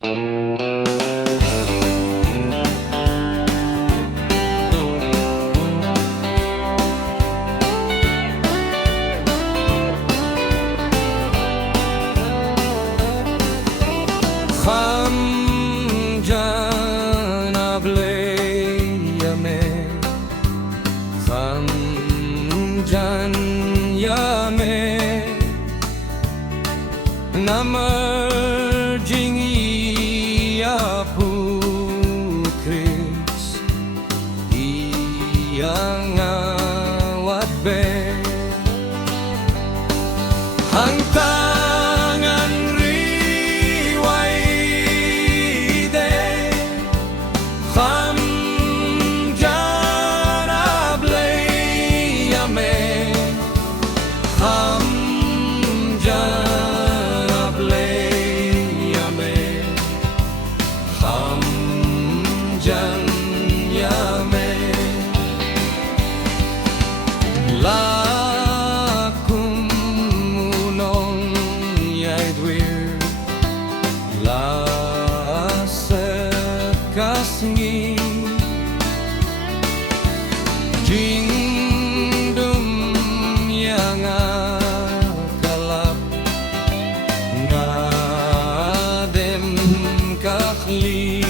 Kham jana Blei yame, Kham jan yame, namar jingi apu Chris iyang awat be hangtangan riway de Kham jana Blei yame, Kham jana Blei yame, Kham jan yame lakum unong yay dwir la sekasngi jingdum yang kalap ngadem kahli